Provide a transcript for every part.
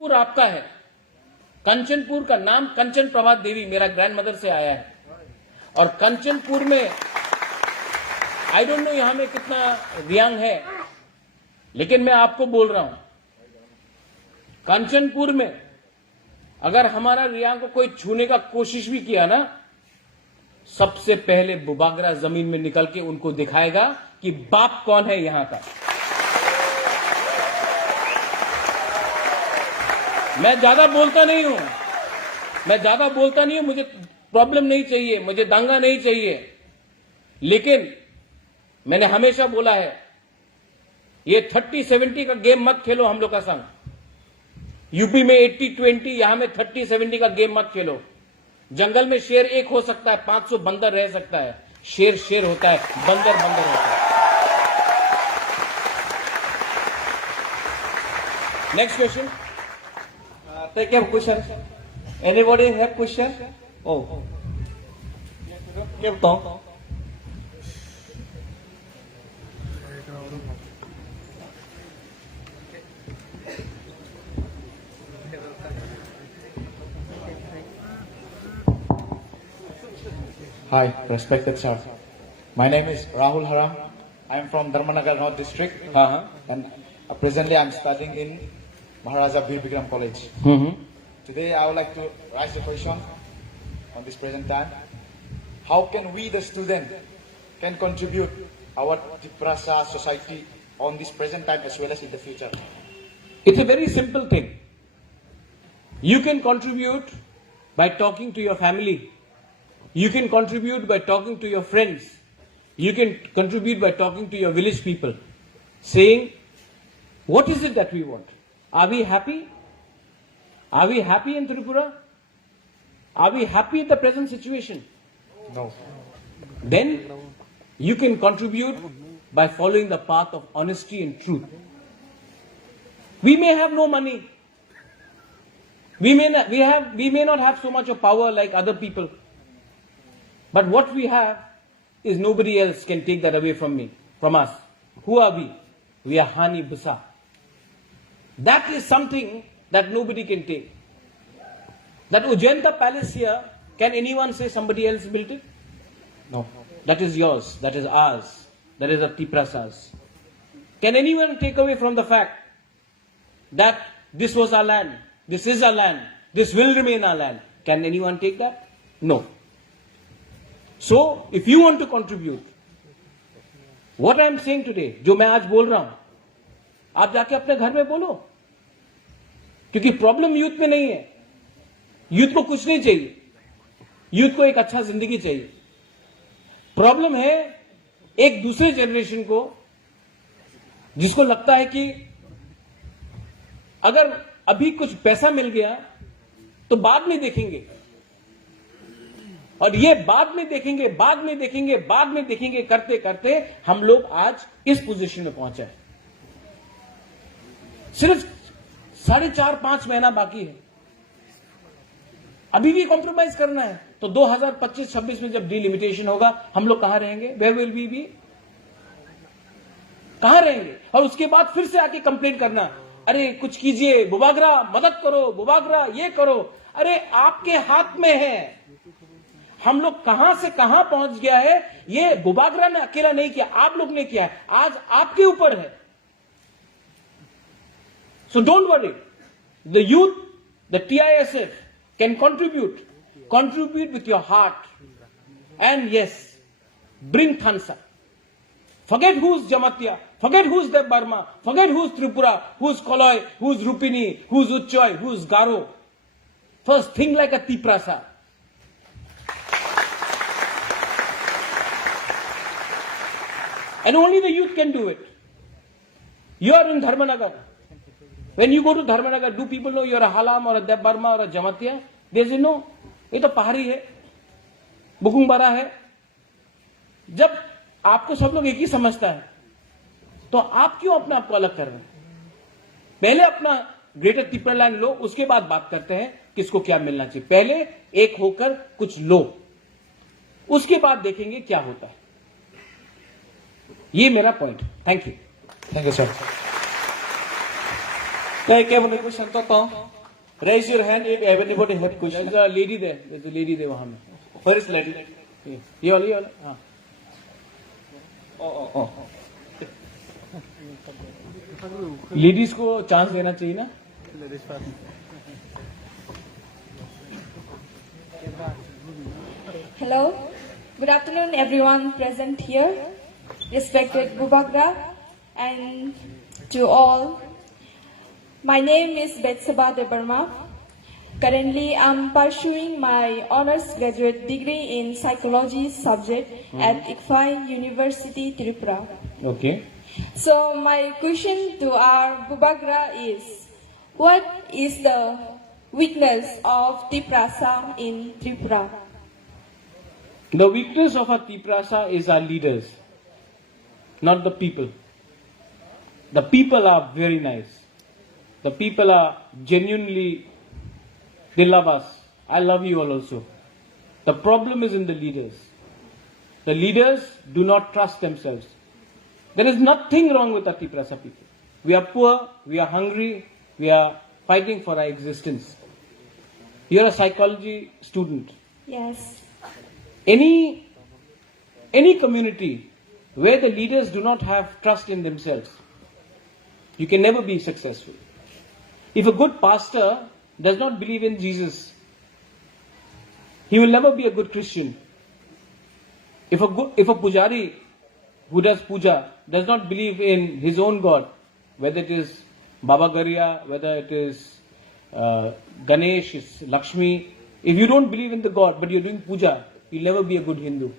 कंचनपुर आपका है। कंचनपुर का नाम कंचन प्रभात देवी मेरा ग्रैंड मदर से आया है। और कंचनपुर में आई डोंट नो यहां में कितना रियांग है, लेकिन मैं आपको बोल रहा हूं, कंचनपुर में अगर हमारा रियांग को कोई छूने का कोशिश भी किया ना, सबसे पहले बुबागरा जमीन में निकल के उनको दिखाएगा कि बाप कौन है यहां का। मैं ज्यादा बोलता नहीं हूं, मुझे प्रॉब्लम नहीं चाहिए, मुझे दंगा नहीं चाहिए, लेकिन मैंने हमेशा बोला है, ये 30-70 का गेम मत खेलो हम लोग का संग। यूपी में 80-20, यहां में 30-70 का गेम मत खेलो। जंगल में शेर एक हो सकता है, 500 बंदर रह सकता है। शेर शेर होता है, बंदर बंदर होता है। Next question. Take a question. Anybody have question? Oh. Tiếp tục. Hi, respected sir. My name is Rahul Haram. I am from Dharmanagar North District. And presently I am studying in Maharaja Bir Bikram College. Today I would like to raise a question on this present time. How can we, the student, can contribute our Tiprasa society on this present time as well as in the future? It's a very simple thing. You can contribute by talking to your family. You can contribute by talking to your friends. You can contribute by talking to your village people, saying, what is it that we want? Are we happy? Are we happy in Tripura? Are we happy in the present situation? No. Then you can contribute by following the path of honesty and truth. We may have no money. We may not have so much of power like other people. But what we have is nobody else can take that away from us. Who are we? We are Hani Busa. That is something that nobody can take. That Ujjanta palace here, can anyone say somebody else built it? No. That is yours. That is ours. That is the Tiprasas. Can anyone take away from the fact that this was our land, this is our land, this will remain our land? Can anyone take that? No. So, if you want to contribute, what I am saying today, जो मैं आज बोल रहा हूं, आप जाके अपने घर में बोलो, क्योंकि प्रॉब्लम यूथ में नहीं है। यूथ को कुछ नहीं चाहिए, यूथ को एक अच्छा जिंदगी चाहिए। प्रॉब्लम है एक दूसरे जनरेशन को, जिसको लगता है कि अगर अभी कुछ पैसा मिल गया तो बाद में देखेंगे, और ये बाद में देखेंगे करते करते हम लोग आज इस पोजीशन में पहुंचे हैं। सिर्फ 4.5 महीना बाकी है, अभी भी कॉम्प्रोमाइज करना है। तो 2025-26 में जब डिलिमिटेशन होगा, हम लोग कहां रहेंगे? Where will we be? कहां रहेंगे? और उसके बाद फिर से आके कंप्लेंट करना, अरे कुछ कीजिए, बुबागरा मदद करो, बुबागरा ये करो। अरे आपके हाथ में है, हम लोग कहां से कहां पहुंच गया है। ये बुबागरा ने अकेला नहीं किया, आप लोग ने किया है, आज आपके ऊपर है। So don't worry. The youth, the TISF can contribute with your heart. And yes, bring Thansa. Forget who's Jamatia, forget who's Deb Burma, forget who's Tripura, who's Koloi, who's Rupini, who's Uchoi, who's Garo. First, think like a Tiprasa. And only the youth can do it. You are in Dharmanagar. When you go to Dharmanagar, do people know you are a Halam or a Deb Burma or a Jamatia? They say no. ये तो पहाड़ी है, बुकुंबारा है। जब आपको सब लोग एक ही समझता है, तो आप क्यों अपने आप को अलग कर रहे हैं? पहले अपना ग्रेटर तिपरलैंड लो, उसके बाद बात करते हैं किसको क्या मिलना चाहिए। पहले एक होकर कुछ लो, उसके बाद देखेंगे क्या होता है। ये मेरा point. Thank you. Thank you, sir. Kaya kaya mo na question to. Raise your hand if anybody have question. There's a lady there. There's a lady there वहाँ में. Where is lady? ये वाला हाँ. Oh. लेडीज को chance देना चाहिए ना. Hello, good afternoon everyone present here, respected Bubagra and to all. My name is Betsaba Debarma. Currently, I'm pursuing my honors graduate degree in psychology subject at ICFAI University, Tripura. Okay. So my question to our Bubagra is, what is the weakness of Tiprasa in Tripura? The weakness of our Tiprasa is our leaders, not the people. The people are very nice. The people are genuinely, they love us. I love you all also. The problem is in the leaders. The leaders do not trust themselves. There is nothing wrong with our Tiprasa people. We are poor, we are hungry, we are fighting for our existence. You are a psychology student. Yes. Any community where the leaders do not have trust in themselves, you can never be successful. If a good pastor does not believe in Jesus, he will never be a good Christian. If a pujari who does puja does not believe in his own God, whether it is Baba Gariya, whether it is Ganesh, is Lakshmi, if you don't believe in the God but you're doing puja, you'll never be a good Hindu.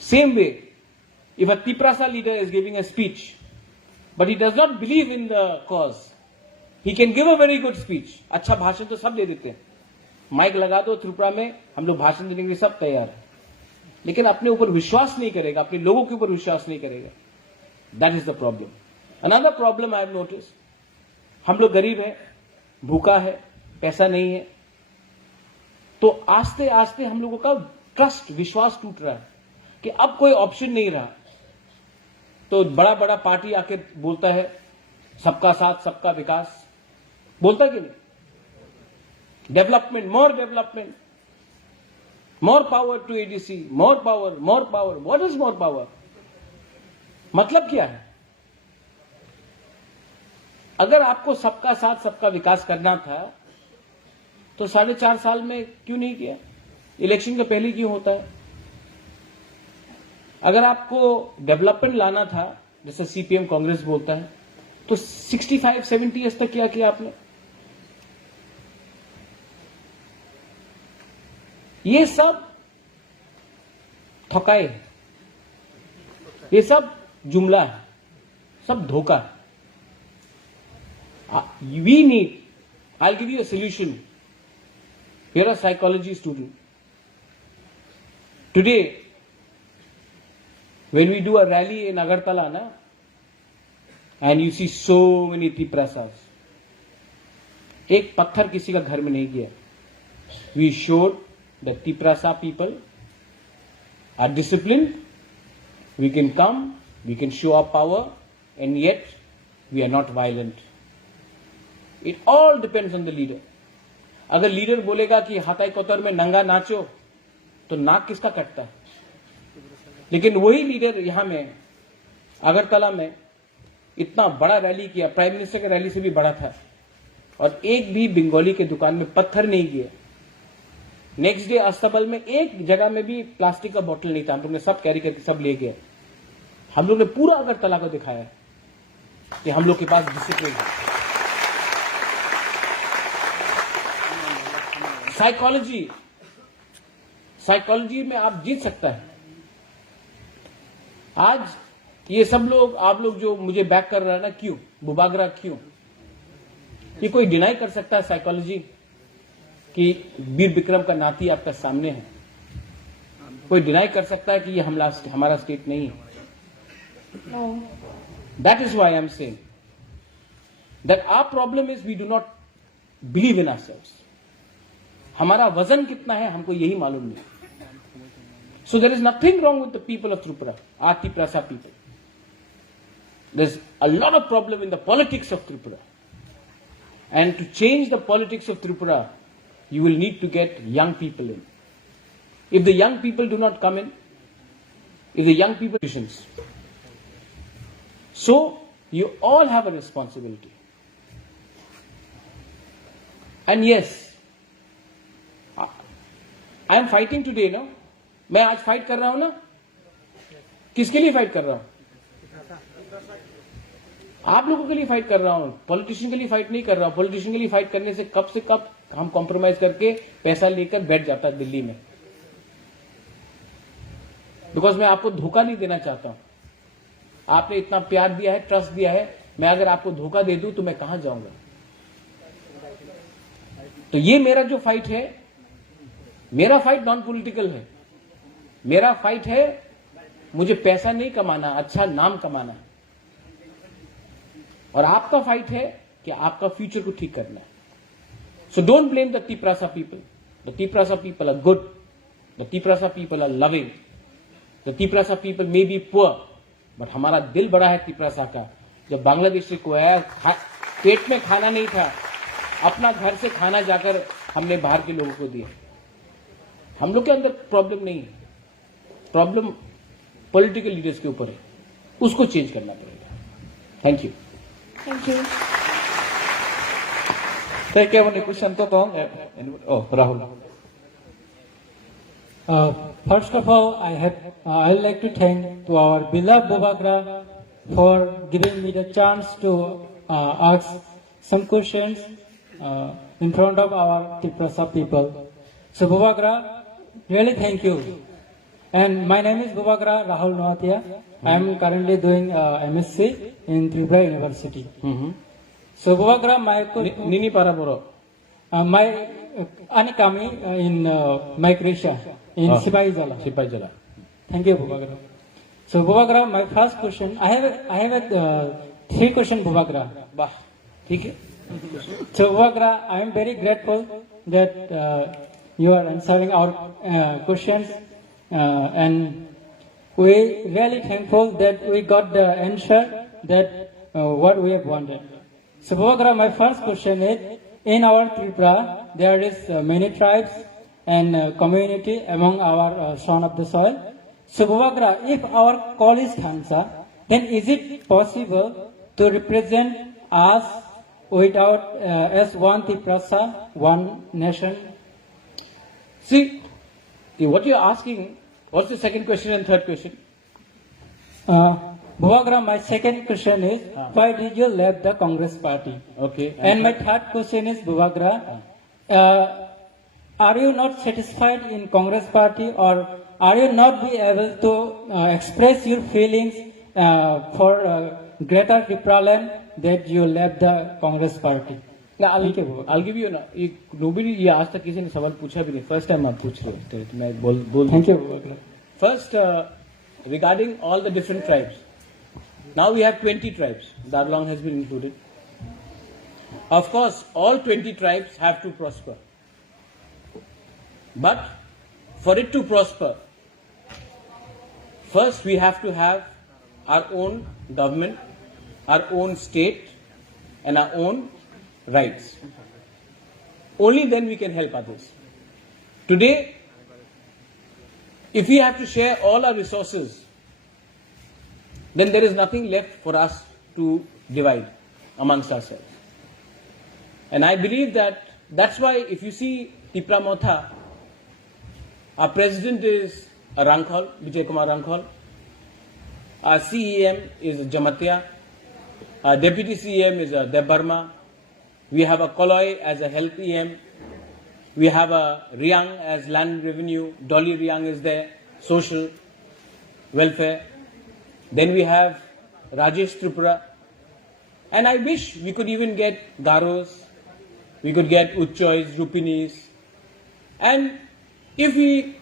Same way, if a Tiprasa leader is giving a speech, but he does not believe in the cause, he can give a very good speech. अच्छा भाषण तो सब दे देते हैं. Mic लगा दो त्रिपुरा में, हम लोग भाषण देने के लिए सब तैयार हैं. लेकिन अपने ऊपर विश्वास नहीं करेगा, अपने लोगों के ऊपर विश्वास नहीं करेगा. That is the problem. Another problem I have noticed. हम लोग गरीब हैं, भूखा है, पैसा नहीं है, तो आस्ते आस्ते हम लोगों का ट्रस्ट, विश्वास टूट रहा है कि अब कोई ऑप्शन नहीं रहा. तो बड़ा बड़ा पार्टी आके बोलता है सबका साथ सबका विकास, बोलता कि नहीं? Development, more power to ADC, more power. What is more power? मतलब क्या है? अगर आपको सबका साथ सबका विकास करना था तो 4.5 साल में क्यों नहीं किया? इलेक्शन के पहले क्यों होता है? अगर आपको डेवलपमेंट लाना था, जैसे सीपीएम कांग्रेस बोलता है, तो 65-70 ईयर्स तक क्या किया आपने? ये सब थकाए, ये सब जुमला है, सब धोखा है. We need, I'll give you a solution. You're a psychology student. Today, when we do a rally in Agartala, na, and you see so many Tiprasas, एक पत्थर किसी का घर में नहीं गया. We showed that Tiprasa people are disciplined. We can come, we can show our power, and yet we are not violent. It all depends on the leader. अगर leader बोलेगा कि हाथाई कोतर में नंगा नाचो, तो नाक किसका कटता है? लेकिन वही लीडर यहां में अगरतला में इतना बड़ा रैली किया, प्राइम मिनिस्टर के रैली से भी बड़ा था, और एक भी बंगाली के दुकान में पत्थर नहीं किया. नेक्स्ट डे अस्तबल में एक जगह में भी प्लास्टिक का बोतल नहीं था. हम लोग ने सब कैरी करके सब ले गए. हम लोग ने पूरा अगरतला को दिखाया कि हम लोग के पास डिसिप्लिन है. साइकोलॉजी में आप जीत सकता है. आज ये सब लोग, आप लोग जो मुझे बैक कर रहा है ना, क्यों बुबागरा, क्यों? ये कोई डिनाई कर सकता है साइकोलॉजी कि वीर विक्रम का नाती आपका सामने है? कोई डिनाई कर सकता है कि ये हमारा स्टेट नहीं है? No. That is why I am saying that our problem is we do not believe in ourselves. हमारा वजन कितना है हमको यही मालूम नहीं. So there is nothing wrong with the people of Tripura, our Tiprasa people. There is a lot of problem in the politics of Tripura. And to change the politics of Tripura, you will need to get young people in. If the young people do not come in, if the young people so you all have a responsibility. And yes, I am fighting today, no? मैं आज fight कर रहा हूं ना? किसके लिए fight कर रहा हूं? आप लोगों के लिए फाइट कर रहा हूं, पॉलिटिशियन के लिए फाइट नहीं कर रहा हूं. पॉलिटिशियन के लिए फाइट करने से कब हम कॉम्प्रोमाइज करके पैसा लेकर बैठ जाता है दिल्ली में. बिकॉज मैं आपको धोखा नहीं देना चाहता हूं. आपने इतना प्यार दिया है, ट्रस्ट दिया है, मैं अगर आपको धोखा दे दूं तो मैं कहां जाऊंगा. तो ये मेरा जो फाइट है, मेरा फाइट नॉन पॉलिटिकल है. मेरा फाइट है, मुझे पैसा नहीं कमाना, अच्छा नाम कमाना. और आपका फाइट है कि आपका फ्यूचर को ठीक करना है. So don't blame the Tiprasa people. The Tiprasa people are good. The Tiprasa people are loving. The Tiprasa people may be poor, but हमारा दिल बड़ा है तिपरासा का. जब बांग्लादेश से कोई आया, पेट में खाना नहीं था, अपना घर से खाना जाकर हमने बाहर के लोगों को दिया. हम लोग के अंदर प्रॉब्लम नहीं है, प्रॉब्लम पॉलिटिकल लीडर्स के ऊपर है. उसको चेंज करना पड़ेगा. Thank you. Thank you. Thank you. Any question to Tong? Oh, Rahul. First of all, I'd like to thank to our beloved Bubagra for giving me the chance to ask some questions in front of our Tiprasa people. So Bubagra, really thank you. And my name is Bubagra Rahul Noatia. I am currently doing MSc in Tripura University. So Bubagra, Nini para boro. my Anikami in Micronesia in Sipaijala. Sipaijala. Thank you, Bubagra. So Bubagra, my first question, I have three questions, Bubagra. वाह, ठीक है. So Bubagra, I am very grateful that you are answering our questions, and we really thankful that we got the answer that what we have wanted. So Bubagra, my first question is, in our Tripura, there is many tribes and community among our son of the soil. So Bubagra, if our call is Khansa, then is it possible to represent us without as one Tiprasa, one nation? See, what you're asking, what's the second question and third question? Bubagra, my second question is, why did you leave the Congress party? Okay. And my third question is, Bubagra, are you not satisfied in Congress party, or are you not be able to express your feelings for greater Tripura land that you left the Congress party? Now, I'll give you nobody ये आज तक किसी ने सवाल पूछा भी नहीं. First time आप पूछ रहे हो, तो मैं बोल. Thank you, Bubagra. First, regarding all the different tribes. Now we have 20 tribes. Darlong has been included. Of course, all 20 tribes have to prosper. But for it to prosper, first we have to have our own government, our own state, and our own rights. Only then we can help others. Today, if we have to share all our resources, then there is nothing left for us to divide amongst ourselves. And I believe that's why if you see Tipra Motha, our president is a Rankhol, Vijay Kumar Rankhol. Our CEM is Jamatia. Our deputy CEM is Deb Burma. We have a Koloi as a health EM. We have a Riang as land revenue. Dolly Riang is there, social welfare. Then we have Rajesh Tripura. And I wish we could even get Garos, we could get Uchchois, Rupinis. And if we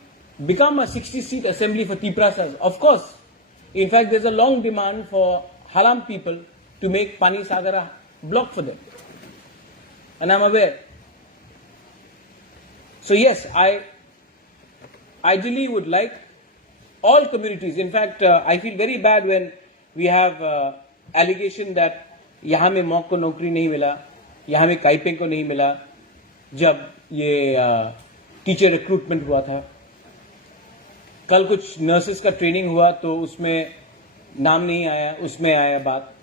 become a 60-seat assembly for Tiprasas, of course, in fact, there's a long demand for Halam people to make Pani Sagara block for them. And I'm aware. So yes, I ideally would like all communities. In fact, I feel very bad when we have allegation that यहाँ में मौक को नौकरी नहीं मिला, यहाँ में काइपिंग को नहीं मिला जब ये टीचर रिक्रूटमेंट हुआ था। कल कुछ नर्सेस का ट्रेनिंग हुआ तो उसमें नाम नहीं आया, उसमें आया बात।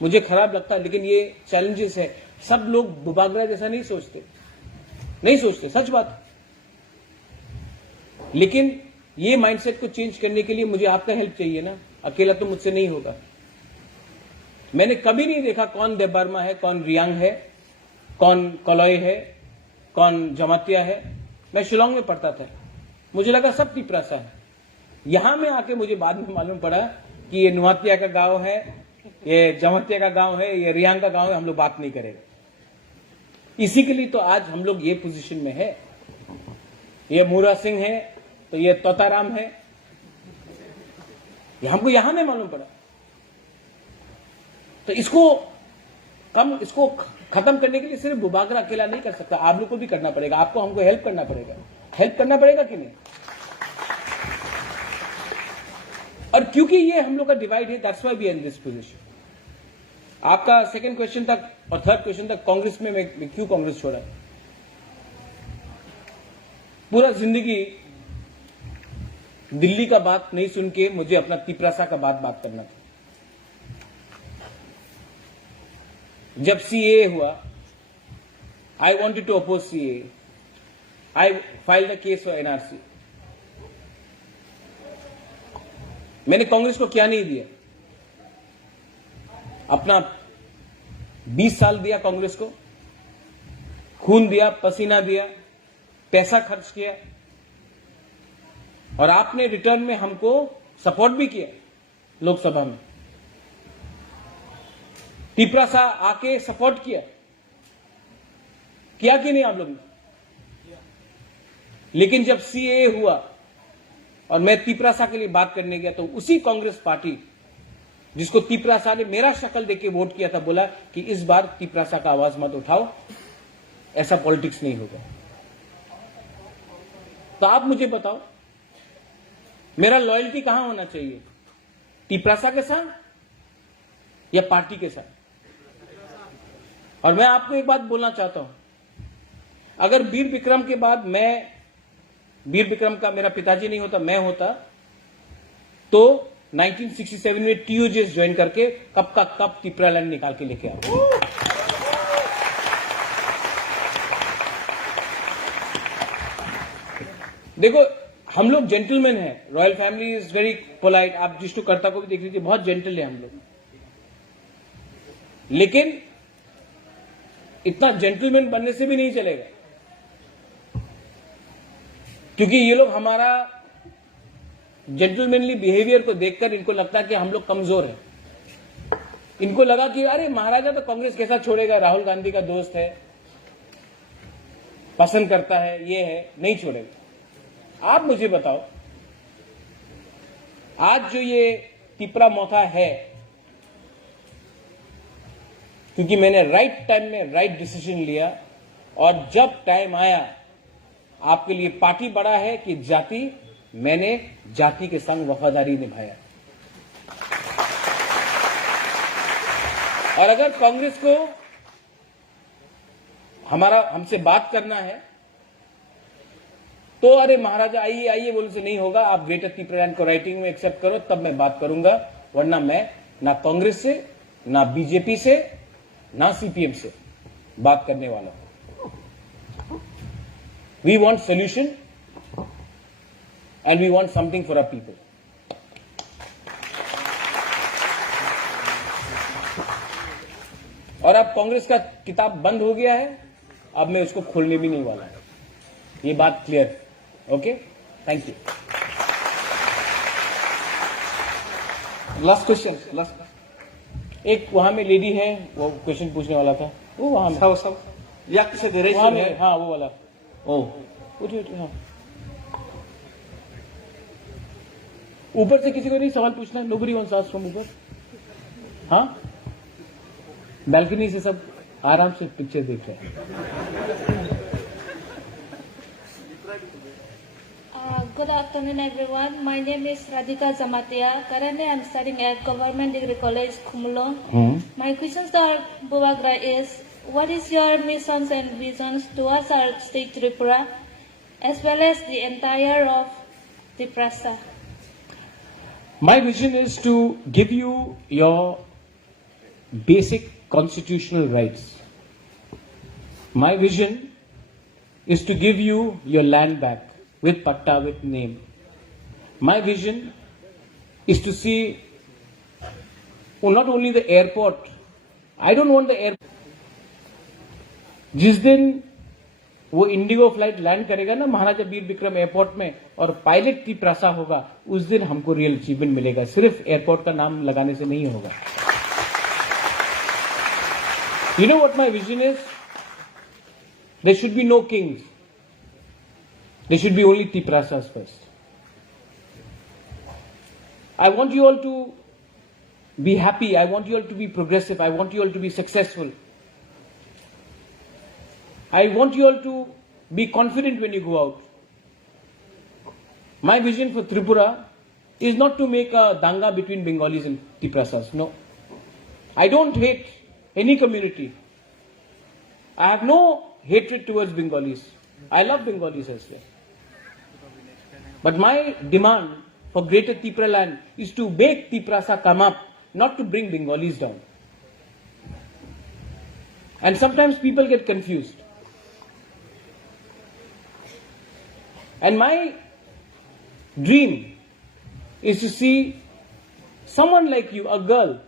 मुझे खराब लगता है, लेकिन ये चैलेंजेस है। सब लोग बुबागरा जैसा नहीं सोचते, सच बात। लेकिन ये माइंडसेट को चेंज करने के लिए मुझे आपका हेल्प चाहिए ना, अकेला तो मुझसे नहीं होगा। मैंने कभी नहीं देखा कौन देबबर्मा है, कौन रियांग है, कौन कलॉय है, कौन जमातिया है। मैं शिलोंग में पढ़ता था, मुझे लगा सब तिपरासा है। यहां में आके मुझे बाद में मालूम पड़ा कि ये नुआतिया का गांव है, ये जमातिया का गांव है, ये रियांग का गांव है। हम लोग बात नहीं करेंगे। इसी के लिए तो आज हम लोग ये पोजीशन में है। ये मूरा सिंह है तो ये तोताराम है, ये हमको यहां में मालूम पड़ा। तो इसको खत्म करने के लिए सिर्फ बुबागरा अकेला नहीं कर सकता, आप लोग को भी करना पड़ेगा। आपको हमको हेल्प करना पड़ेगा कि नहीं? और क्योंकि ये हम लोग का डिवाइड है, that's why we are in this position. आपका सेकंड क्वेश्चन तक और थर्ड क्वेश्चन तक कांग्रेस में मैं क्यों कांग्रेस छोड़ा? पूरा जिंदगी दिल्ली का बात नहीं सुन के मुझे अपना तिपरासा का बात करना था। जब सीएए हुआ, I wanted to oppose CAA, I filed the case for NRC. मैंने कांग्रेस को क्या नहीं दिया? अपना 20 साल दिया कांग्रेस को, खून दिया, पसीना दिया, पैसा खर्च किया, और आपने रिटर्न में हमको सपोर्ट भी किया लोकसभा में। तिपरासा आके सपोर्ट किया कि नहीं आप लोग ने? लेकिन जब सीएए हुआ और मैं तिपरासा के लिए बात करने गया तो उसी कांग्रेस पार्टी जिसको तिपरासा ने मेरा शक्ल देके वोट किया था, बोला कि इस बार तिपरासा का आवाज मत उठाओ, ऐसा पॉलिटिक्स नहीं होगा। तो आप मुझे बताओ, मेरा लॉयल्टी कहां होना चाहिए? तिपरासा के साथ या पार्टी के साथ? और मैं आपको एक बात बोलना चाहता हूं, अगर वीर विक्रम के बाद वीर विक्रम का मेरा पिताजी नहीं होता, मैं होता, तो 1967 में टीओजेस ज्वाइन करके कब का कब तिपरालैंड निकाल के लेके आया। देखो, हम लोग जेंटलमैन हैं, royal family is very polite. आप जिष्णु कर्ता को भी देख लीजिए, बहुत जेंटल है हम लोग। लेकिन इतना जेंटलमैन बनने से भी नहीं चलेगा, क्योंकि ये लोग हमारा जेंटलमैनली बिहेवियर को देखकर इनको लगता है कि हम लोग कमजोर हैं। इनको लगा कि अरे महाराजा तो कांग्रेस कैसा छोड़ेगा, राहुल गांधी का दोस्त है, पसंद करता है, ये है, नहीं छोड़ेगा। आप मुझे बताओ, आज जो ये तिपरा मोथा है, क्योंकि मैंने राइट टाइम में राइट डिसीजन लिया, और जब टाइम आया, आपके लिए पार्टी बड़ा है कि जाति, मैंने जाति के संग वफादारी निभाया। और अगर कांग्रेस को हमसे बात करना है तो अरे महाराजा आइए आइए बोलने से नहीं होगा, आप ग्रेटर तिपरालैंड को राइटिंग में एक्सेप्ट करो, तब मैं बात करूंगा। वरना मैं ना कांग्रेस से, ना बीजेपी से, ना सीपीएम से बात करने वाला हूं। We want solution and we want something for our people. और अब कांग्रेस का किताब बंद हो गया है, अब मैं उसको खोलने भी नहीं वाला, ये बात क्लियर है। Okay, thank you. Last question. एक वहां में लेडी है, वो क्वेश्चन पूछने वाला था, वो वहां में सब याक से दे रही वहां है। में, हाँ वो वाला। ओ उठिए, हाँ। ऊपर से किसी को नहीं सवाल पूछना है? Nobody wants to ask from ऊपर। हाँ, बैल्कनी से सब आराम से पिक्चर देख रहे हैं। Good afternoon, everyone. My name is Radhika Zamatia. Currently, I'm studying at Government Degree College, Khumulong. My questions to Bubagra is, what is your missions and visions towards our state Tripura, as well as the entire of Tiprasa? My vision is to give you your basic constitutional rights. My vision is to give you your land back with patta, with name. My vision is to see not only the airport. I don't want the airport. जिस दिन वो Indigo flight land करेगा ना Maharaja Bir Vikram airport में और pilot Tiprasa होगा, उस दिन हमको रियल अचीवमेंट मिलेगा. सिर्फ एयरपोर्ट का नाम लगाने से नहीं होगा. You know what my vision is? There should be no kings. There should be only Tiprasas first. I want you all to be happy. I want you all to be progressive. I want you all to be successful. I want you all to be confident when you go out. My vision for Tripura is not to make a danga between Bengalis and Tiprasas. No. I don't hate any community. I have no hatred towards Bengalis. I love Bengalis as well. But my demand for greater Tipra land is to make Tiprasa come up, not to bring Bengalis down. And sometimes people get confused. And my dream is to see someone like you, a girl,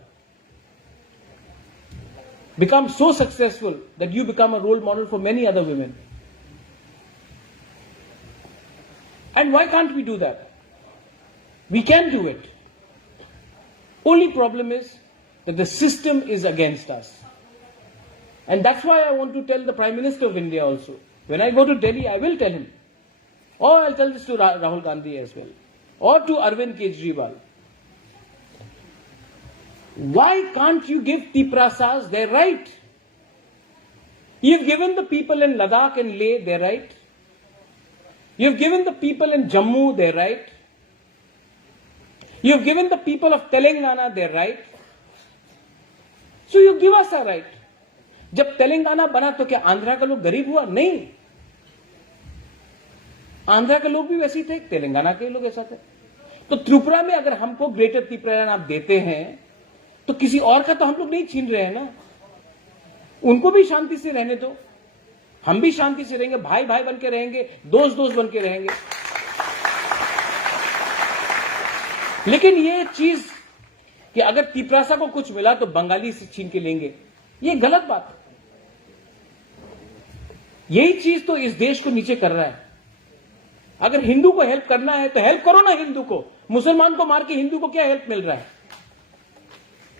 become so successful that you become a role model for many other women. And why can't we do that? We can do it. Only problem is that the system is against us. And that's why I want to tell the Prime Minister of India also. When I go to Delhi, I will tell him. Or I'll tell this to Rahul Gandhi as well. Or to Arvind Kejriwal. Why can't you give Tiprasas their right? You've given the people in Ladakh and Leh their right. You've given the people in Jammu their right. You've given the people of Telangana their right. So you give us a right. जब तेलंगाना बना तो क्या आंध्रा का लोग गरीब हुआ? नहीं. आंध्रा के लोग भी वैसे ही थे, तेलंगाना के लोग ऐसा थे. तो त्रिपुरा में अगर हमको ग्रेटर त्रिपुरा आप देते हैं तो किसी और का तो हम लोग नहीं छीन रहे हैं ना. उनको भी शांति से रहने दो, हम भी शांति से रहेंगे, भाई भाई बन के रहेंगे, दोस्त दोस्त बन के रहेंगे. लेकिन ये चीज कि अगर तिपरासा को कुछ मिला तो बंगाली से छीन के लेंगे, ये गलत बात है. यही चीज तो इस देश को नीचे कर रहा है. अगर हिंदू को हेल्प करना है तो हेल्प करो ना हिंदू को. मुसलमान को मार के हिंदू को क्या हेल्प मिल रहा है?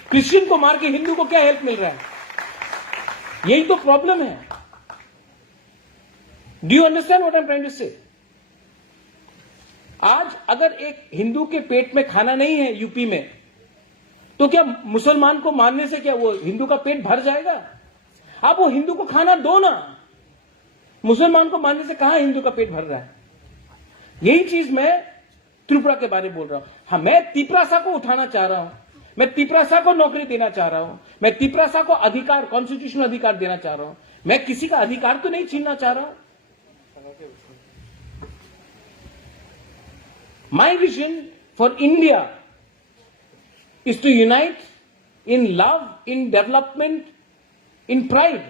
क्रिश्चियन को मार के हिंदू को क्या हेल्प मिल रहा है? यही तो प्रॉब्लम है. Do you understand what I am trying to say? आज अगर एक हिंदू के पेट में खाना नहीं है यूपी में, तो क्या मुसलमान को मारने से क्या वो हिंदू का पेट भर जाएगा? आप वो हिंदू को खाना दो ना. मुसलमान को मारने से कहां हिंदू का पेट भर रहा है? यही चीज मैं त्रिपुरा के बारे में बोल रहा हूं. हाँ, मैं तिपरासा को उठाना चाह रहा हूं. मैं तिपरासा को नौकरी देना चाह रहा हूं. मैं तिपरासा को अधिकार, कॉन्स्टिट्यूशनल अधिकार देना चाह रहा हूं. मैं किसी का अधिकार तो नहीं छीनना चाह रहा हूं. My vision for India is to unite in love, in development, in pride.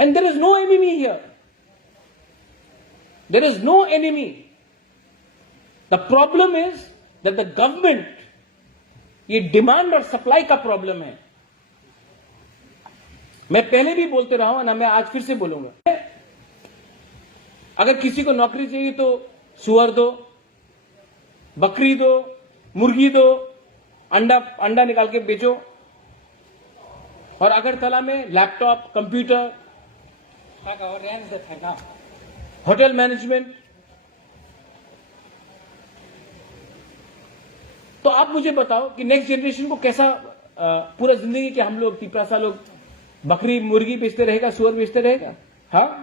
And there is no enemy here. There is no enemy. The problem is that the government, ये डिमांड और सप्लाई का problem है. मैं पहले भी बोलते रहा हूं ना, मैं आज फिर से बोलूंगा. अगर किसी को नौकरी चाहिए तो सुअर दो, बकरी दो, मुर्गी दो, अंडा निकाल के बेचो. और अगरतला में लैपटॉप, कंप्यूटर, होटल मैनेजमेंट. तो आप मुझे बताओ कि नेक्स्ट जनरेशन को कैसा पूरा जिंदगी के हम लोग तिपरासा लोग बकरी मुर्गी बेचते रहेगा, सुअर बेचते रहेगा? हाँ,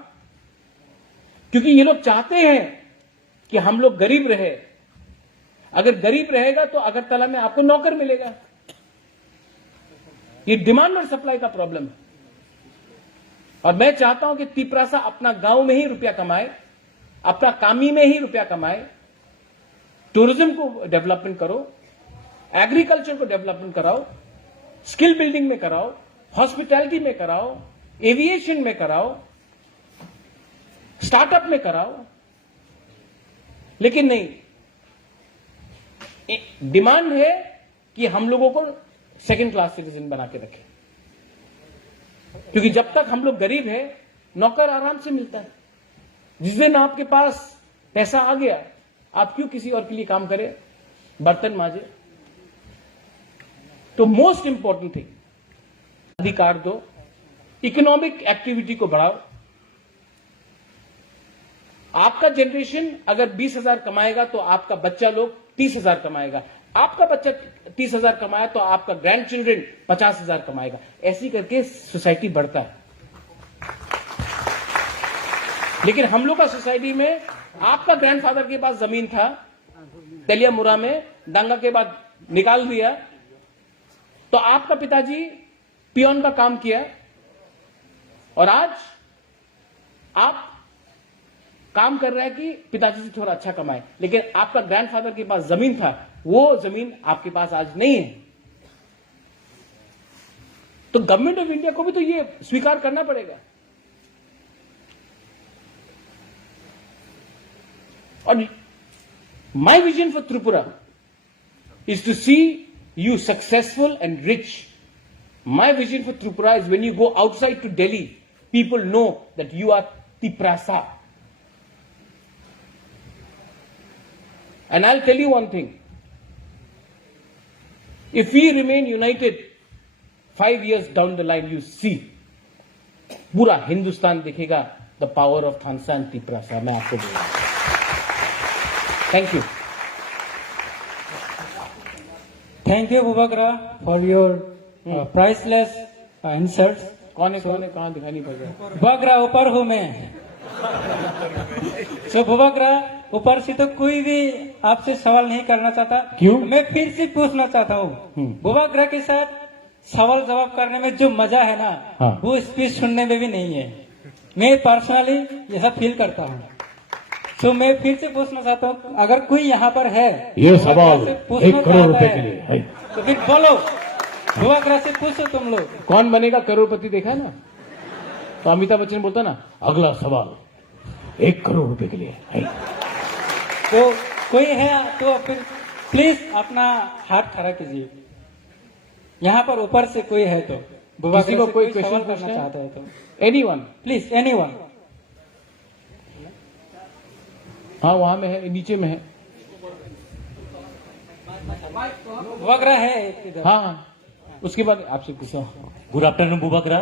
क्योंकि ये लोग चाहते हैं कि हम लोग गरीब रहे. अगर गरीब रहेगा तो अगरतला में आपको नौकर मिलेगा. ये डिमांड और सप्लाई का प्रॉब्लम है। और मैं चाहता हूं कि तिपरासा अपना गांव में ही रुपया कमाए, अपना कामी में ही रुपया कमाए, टूरिज्म को डेवलपमेंट करो, एग्रीकल्चर को डेवलपमेंट कराओ, स्किल बिल्डिंग में कराओ, हॉस्पिटैलिटी में कराओ, एविएशन में कराओ, स्टार्टअप में कराओ। लेकिन नहीं, डिमांड है कि हम लोगों को सेकंड क्लास सिटीजन बना के रखें, क्योंकि जब तक हम लोग गरीब हैं, नौकर आराम से मिलता है। जिस दिन आपके पास पैसा आ गया, आप क्यों किसी और के लिए काम करें, बर्तन मांजे। तो मोस्ट इंपॉर्टेंट थिंग, अधिकार दो, इकोनॉमिक एक्टिविटी को बढ़ाओ। आपका जनरेशन अगर 20,000 कमाएगा तो आपका बच्चा लोग 30,000 कमाएगा, आपका बच्चा 30,000 कमाए तो आपका ग्रैंड चिल्ड्रन 50,000 कमाएगा। ऐसी करके सोसाइटी बढ़ता है। लेकिन हम लोग का सोसाइटी में, आपका ग्रैंडफादर के पास जमीन था तेलियामुरा में, दंगा के बाद निकाल दिया, तो आपका पिताजी पियोन का काम किया और आज आप काम कर रहे हैं कि पिताजी से थोड़ा अच्छा कमाए। लेकिन आपका ग्रैंडफादर के पास जमीन था, वो जमीन आपके पास आज नहीं है। तो गवर्नमेंट ऑफ इंडिया को भी तो ये स्वीकार करना पड़ेगा। और my vision for Tripura is to see you successful and rich. My vision for Tripura is when you go outside to Delhi, people know that you are Tiprasa. And I'll tell you one thing. If we remain united, 5 years down the line, you see, पूरा हिंदुस्तान देखेगा the power of Thansa and Tiprasa. मैं आपको बोलूंगा। Thank you. Thank you, Bubakra, for your priceless inserts. कौन है कहाँ दिखाई नहीं पड़ रहा। बुबाकरा ऊपर हूँ मैं। So बुबाकरा ऊपर से तो कोई भी आपसे सवाल नहीं करना चाहता। क्यों? मैं फिर से पूछना चाहता हूँ। बुबाकरा के साथ सवाल जवाब करने में जो मजा है ना, हाँ। वो स्पीच सुनने में भी नहीं है। मैं पर्सनली ऐसा फील करता हूँ। तो मैं फिर से पूछना चाहता हूँ, अगर कोई यहाँ पर है, ये सवाल 1 करोड़ रुपए के लिए है, तो फिर बोलो, बुबाकरा से पूछो तुम लोग। कौन बनेगा करोड़पति, देखा है ना? तो अमिताभ बच्चन बोलता ना, अगला सवाल 1 करोड़ रुपए के लिए है। तो कोई है तो फिर प्लीज अपना हाथ खड़ा कीजिए। यहाँ पर ऊपर से कोई है तो किसी को कोई सवाल क्वेश्चन करना चाहता है तो एनीवन, प्लीज एनीवन। हाँ वहां में है, नीचे में है। वगैरह है इधर। हाँ, उसके बाद आपसे पूछो। Good afternoon Bubagra.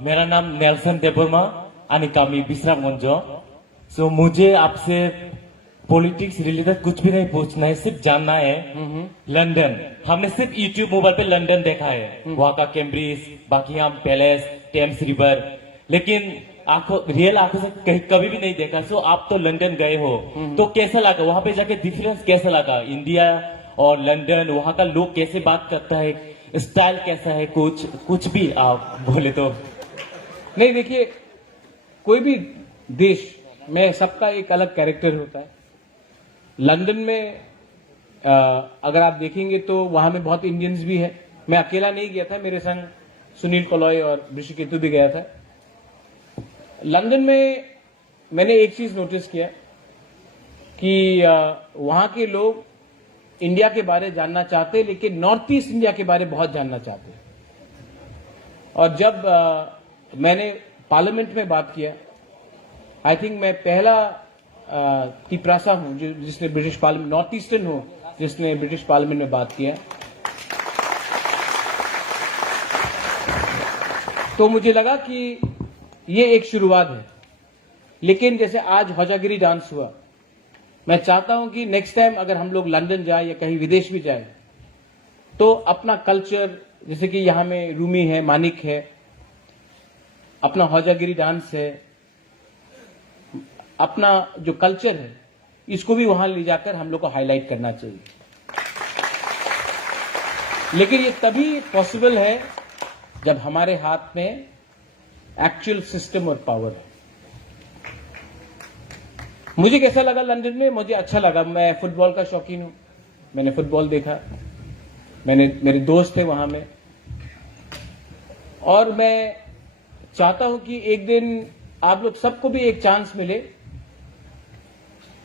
मेरा नाम नेल्सन देबर्मा अनिकामी बिस्रामगंज। सो मुझे आपसे पॉलिटिक्स रिलेटेड कुछ भी नहीं पूछना है, सिर्फ जानना है लंदन। हमने सिर्फ यूट्यूब मोबाइल पे लंदन देखा है, वहाँ का Cambridge, Buckingham Palace, Thames river, लेकिन रियल आंखों से कभी भी नहीं देखा। सो आप तो लंदन गए हो, तो कैसा लगा वहां पे जाके? डिफरेंस कैसा लगा इंडिया और लंदन? वहां का लोग कैसे बात करता है, स्टाइल कैसा है? कुछ भी आप बोले तो। नहीं, देखिए, कोई भी देश में सबका एक अलग कैरेक्टर होता है। लंदन में अगर आप देखेंगे तो वहां में बहुत इंडियंस भी है। मैं अकेला नहीं गया था, मेरे संग सुनील कलॉय और ऋषिकेतु भी गया था। लंदन में मैंने एक चीज नोटिस किया कि वहां के लोग इंडिया के बारे जानना चाहते, लेकिन नॉर्थ ईस्ट इंडिया के बारे बहुत जानना चाहते। और जब मैंने पार्लियामेंट में बात किया, आई थिंक मैं पहला तिपरासा हूं जिसने ब्रिटिश पार्लियामेंट, नॉर्थ ईस्टर्न हूं जिसने ब्रिटिश पार्लियामेंट में बात किया। तो मुझे लगा कि ये एक शुरुआत है। लेकिन जैसे आज हौजागिरी डांस हुआ, मैं चाहता हूं कि नेक्स्ट टाइम अगर हम लोग लंदन जाए या कहीं विदेश भी जाए तो अपना कल्चर, जैसे कि यहां में रूमी है, मानिक है, अपना हौजागिरी डांस है, अपना जो कल्चर है, इसको भी वहां ले जाकर हम लोग को हाईलाइट करना चाहिए। लेकिन ये तभी पॉसिबल है जब हमारे हाथ में एक्चुअल सिस्टम और पावर है। मुझे कैसा लगा लंदन में? मुझे अच्छा लगा। मैं फुटबॉल का शौकीन हूं, मैंने फुटबॉल देखा, मेरे दोस्त थे वहां में, और मैं चाहता हूं कि एक दिन आप लोग सबको भी एक चांस मिले,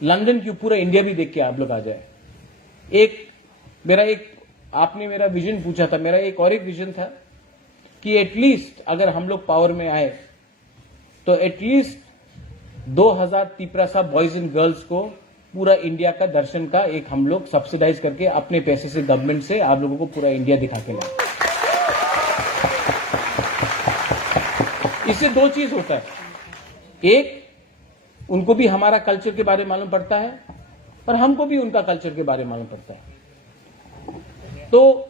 लंदन क्यों पूरा इंडिया भी देख के आप लोग आ जाए। आपने मेरा विजन पूछा था, मेरा एक विजन था कि एटलीस्ट अगर हम लोग पावर में आए तो at least 2000 Tiprasa boys and girls को पूरा इंडिया का दर्शन का एक हम लोग सब्सिडाइज करके अपने पैसे से, गवर्नमेंट से आप लोगों को पूरा इंडिया दिखा के लाए। इससे दो चीज होता है, एक उनको भी हमारा कल्चर के बारे में मालूम पड़ता है और हमको भी उनका कल्चर के बारे में मालूम पड़ता है। तो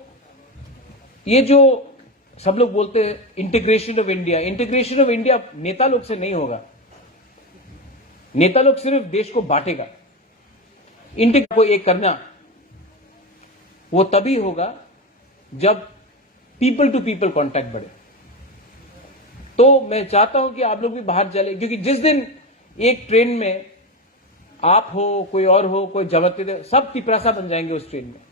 ये जो सब लोग बोलते हैं इंटीग्रेशन ऑफ इंडिया नेता लोग से नहीं होगा। नेता लोग सिर्फ देश को बांटेगा। इंटीग्रेशन को एक करना वो तभी होगा जब पीपल टू पीपल कांटेक्ट बढ़े। तो मैं चाहता हूं कि आप लोग भी बाहर चले, क्योंकि जिस दिन एक ट्रेन में आप हो, कोई और हो, कोई जमते, सब तिपरासा बन जाएंगे उस ट्रेन में।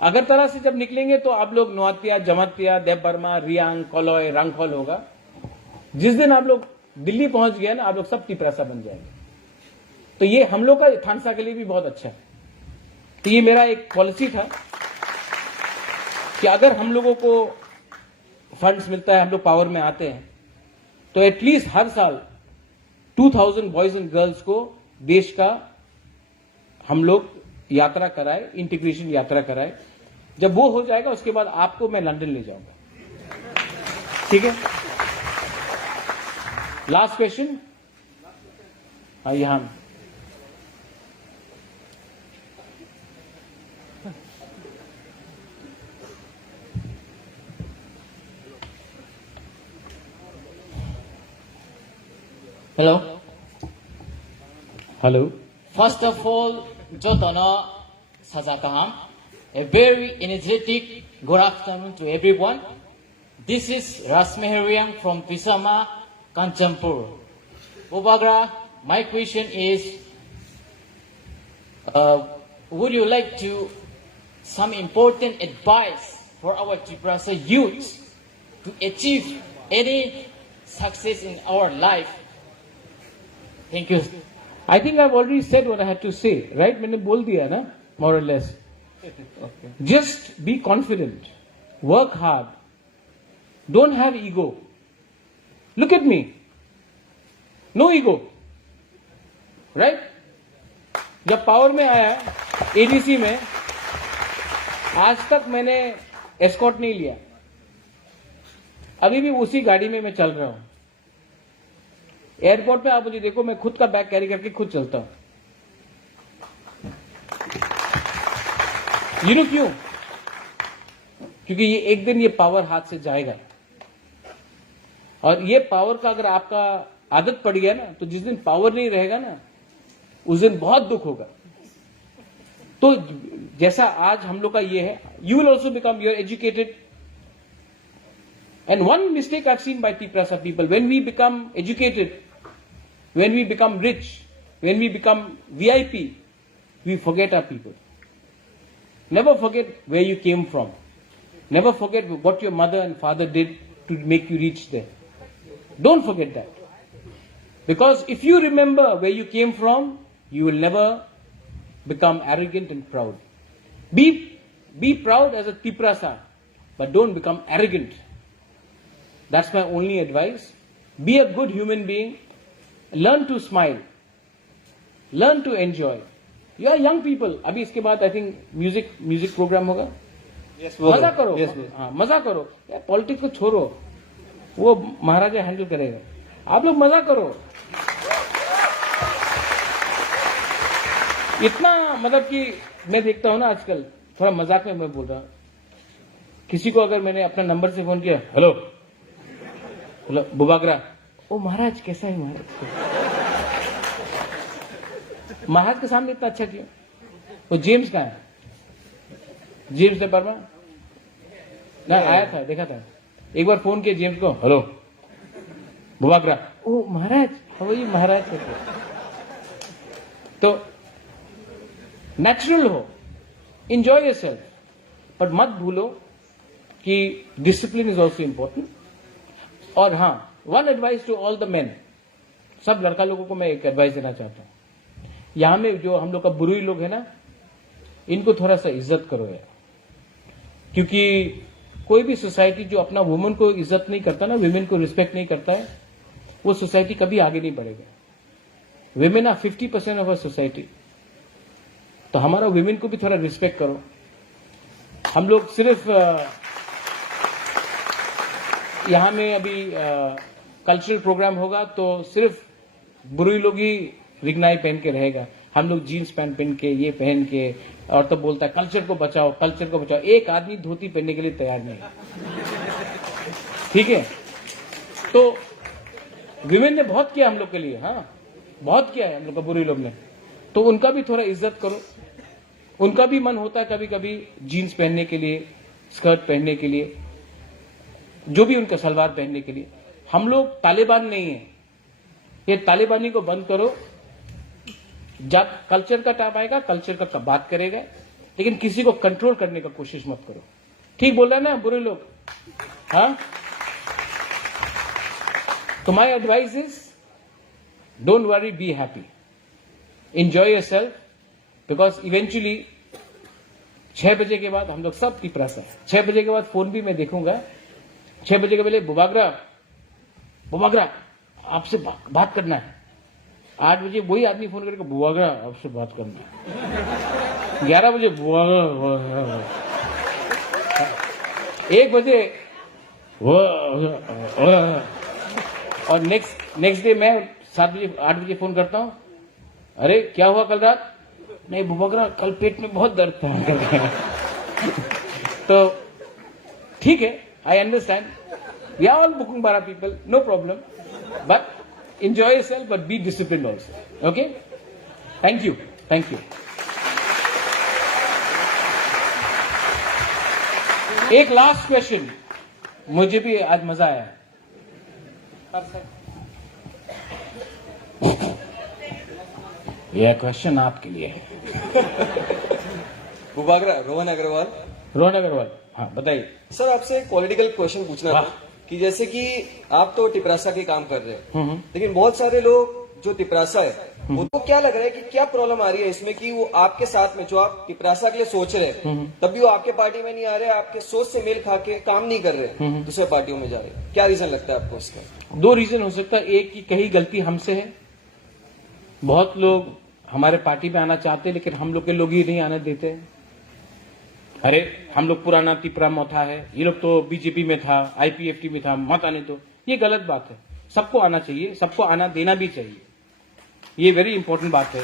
अगरतला से जब निकलेंगे तो आप लोग नोआतिया, जमतिया, देवबर्मा, रियांग, कोलोय, रंगखोल होगा। जिस दिन आप लोग दिल्ली पहुंच गए ना, आप लोग सब तिपरासा बन जाएंगे। तो ये हम लोग का थानसा के लिए भी बहुत अच्छा है। तो ये मेरा एक पॉलिसी था कि अगर हम लोगों को फंड्स मिलता है, हम लोग पावर में आते हैं, तो एटलीस्ट हर साल 2000 बॉयज एंड गर्ल्स को देश का हम लोग यात्रा कराए, इंटीग्रेशन यात्रा कराए। जब वो हो जाएगा उसके बाद आपको मैं लंदन ले जाऊंगा। ठीक है? Last question. हाँ, यहां Hello. Hello. First of all, Jotana Sajakaham, a very energetic good afternoon to everyone. This is Rasmehariang from Pisama, Kanchampur. Bobagra, my question is, would you like to some important advice for our Triprasa youth to achieve any success in our life? Thank you. I think I've already said what I had to say, right? मैंने बोल दिया ना, more or less. Just be confident. Work hard. Don't have ego. Look at me. No ego. Right? जब power में आया, ADC में, आज तक मैंने एस्कॉर्ट नहीं लिया। अभी भी उसी गाड़ी में मैं चल रहा हूं। एयरपोर्ट पे आप मुझे देखो, मैं खुद का बैग कैरी करके खुद चलता हूं। यू नो क्यों? क्योंकि ये एक दिन ये पावर हाथ से जाएगा, और ये पावर का अगर आपका आदत पड़ गया ना, तो जिस दिन पावर नहीं रहेगा ना, उस दिन बहुत दुख होगा। तो जैसा आज हम लोग का ये है, you will also become, you are educated, and one mistake I've seen by Tiprasa people, when we become educated, when we become rich, when we become VIP, we forget our people. Never forget where you came from. Never forget what your mother and father did to make you reach there. Don't forget that. Because if you remember where you came from, you will never become arrogant and proud. Be proud as a Tiprasa, but don't become arrogant. That's my only advice. Be a good human being. Learn to smile. Learn to enjoy. You are young people. अभी इसके बाद I think music program होगा. Yes, मजा करो। Yes, हाँ, मजा करो। यार पॉलिटिक्स को छोड़ो, वो महाराजा हैंडल करेगा। आप लोग मजा करो। इतना मतलब कि मैं देखता हूं ना आजकल, थोड़ा मजाक में मैं बोल रहा हूं, किसी को अगर मैंने अपना नंबर से फोन किया, हेलो बुबागरा, ओ महाराज कैसा है महाराज? महाराज के सामने इतना अच्छा क्यों? वो जेम्स कहाँ है? जेम्स देवबर्मा, ना आया था, देखा था एक बार फोन किया जेम्स को, हेलो बुबागरा, ओ महाराज वही महाराज करके। तो नेचुरल हो, एंजॉय योरसेल्फ, पर मत भूलो कि डिसिप्लिन इज ऑल्सो इंपॉर्टेंट। और हाँ, one advice to all the men, सब लड़का लोगों को मैं एक एडवाइस देना चाहता हूं, यहां में जो हम लोग का बुरुई लोग है ना, इनको थोड़ा सा इज्जत करो यार, क्योंकि कोई भी सोसाइटी जो अपना वुमेन को इज्जत नहीं करता ना, विमेन को रिस्पेक्ट नहीं करता है, वो सोसाइटी कभी आगे नहीं बढ़ेगा। Women are 50% of a society, तो हमारा विमेन को भी थोड़ा रिस्पेक्ट करो। हम लोग सिर्फ यहां में अभी कल्चरल प्रोग्राम होगा तो सिर्फ बुरुई लोग ही रिगनाई पहन के रहेगा, हम लोग जीन्स पैंट पहन के, ये पहन के, और तो बोलता है कल्चर को बचाओ, कल्चर को बचाओ। एक आदमी धोती पहनने के लिए तैयार नहीं, ठीक है। तो विमेन ने बहुत किया हम लोग के लिए, हाँ बहुत किया है हम लोग का बुरुई लोग ने, तो उनका भी थोड़ा इज्जत करो। उनका भी मन होता है कभी कभी जीन्स पहनने के लिए, स्कर्ट पहनने के लिए, जो भी उनका सलवार पहनने के लिए। हम लोग तालिबान नहीं है, ये तालिबानी को बंद करो। जब कल्चर का टाइम आएगा कल्चर का बात करेगा, लेकिन किसी को कंट्रोल करने का कोशिश मत करो। ठीक बोल रहे हैं ना बुरे लोग, हाँ। तो my advice is don't worry, be happy, enjoy yourself, because eventually 6 बजे के बाद हम लोग सब पिपरासा है। 6 बजे के बाद फोन भी मैं देखूंगा। 6 बजे के पहले बुबागरा बुबागरा आपसे बात करना है। 8 बजे वही आदमी फोन करके बुबागरा आपसे बात करना है। 11 बजे बुबागरा, 1 बजे और नेक्स्ट डे मैं 7 बजे 8 बजे फोन करता हूं, अरे क्या हुआ कल रात? नहीं बुबागरा कल पेट में बहुत दर्द था। तो ठीक है, I understand. We are all Bukungbara people, no problem. But enjoy yourself, but be disciplined also. Okay? Thank you. Thank you. एक लास्ट क्वेश्चन, मुझे भी आज मजा आया। यह क्वेश्चन आपके लिए है। बुबागरा, रोहन अग्रवाल। रोहन अग्रवाल, हाँ बताइए। सर आपसे एक पॉलिटिकल क्वेश्चन पूछना था कि जैसे कि आप तो टिपरासा के काम कर रहे हैं, लेकिन बहुत सारे लोग जो टिपरासा है उनको क्या लग रहा है कि क्या प्रॉब्लम आ रही है इसमें कि वो आपके साथ में जो आप टिपरासा के लिए सोच रहे हैं तब भी वो आपके पार्टी में नहीं आ रहे, आपके सोच से मेल खा के काम नहीं कर रहे, दूसरे पार्टियों में जा रहे। क्या रीजन लगता है आपको इसका? 2 रीजन हो सकता है। एक की कहीं गलती हमसे है, बहुत लोग हमारे पार्टी में आना चाहते हैं लेकिन हम लोग के लोग ही नहीं आने देते। अरे हम लोग पुराना तिपरा मोथा है, ये लोग तो बीजेपी में था, आईपीएफटी में था, मत आने दो। ये गलत बात है। सबको आना चाहिए, सबको आना देना भी चाहिए, ये वेरी इंपॉर्टेंट बात है।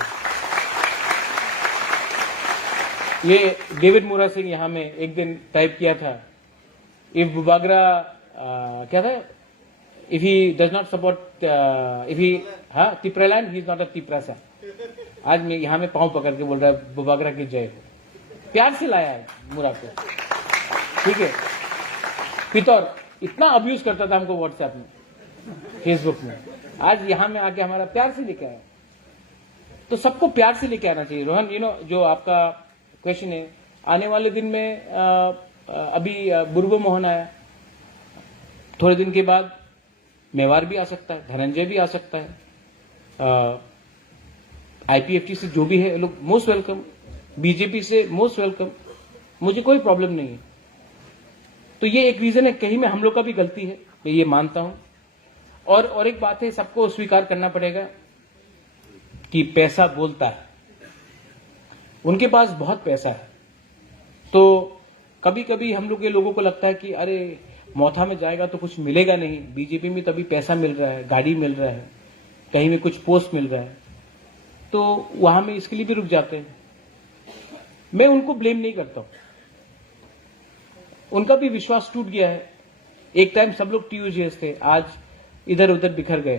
ये डेविड मोरा सिंह यहां में एक दिन टाइप किया था, इफ बुबागरा क्या था, if he does not support, if he Tipraland, he is not a Tiprasa. आज मैं यहां में पांव पकड़ के बोल रहा है बुबागरा की जय हो। प्यार से लाया है मुरा को, ठीक है। पितौर इतना अब्यूज करता था हमको व्हाट्सएप में, फेसबुक में, आज यहां में आके हमारा प्यार से लेके आया। तो सबको प्यार से लेके आना चाहिए। रोहन, जो आपका क्वेश्चन है, आने वाले दिन में अभी बुर्बो मोहन आया, थोड़े दिन के बाद मेवार भी आ सकता है, धनंजय भी आ सकता है, आईपीएफटी से जो भी है लोग मोस्ट वेलकम, बीजेपी से मोस्ट वेलकम, मुझे कोई प्रॉब्लम नहीं है। तो ये एक रीजन है, कहीं में हम लोग का भी गलती है, मैं ये मानता हूं। और एक बात है, सबको स्वीकार करना पड़ेगा कि पैसा बोलता है। उनके पास बहुत पैसा है, तो कभी कभी हम लोग के लोगों को लगता है कि अरे मोथा में जाएगा तो कुछ मिलेगा नहीं, बीजेपी में तभी पैसा मिल रहा है, गाड़ी मिल रहा है, कहीं में कुछ पोस्ट मिल रहा है, तो वहां में इसके लिए भी रुक जाते हैं। मैं उनको ब्लेम नहीं करता हूं, उनका भी विश्वास टूट गया है। एक टाइम सब लोग टीयूजीएस थे, आज इधर उधर बिखर गए,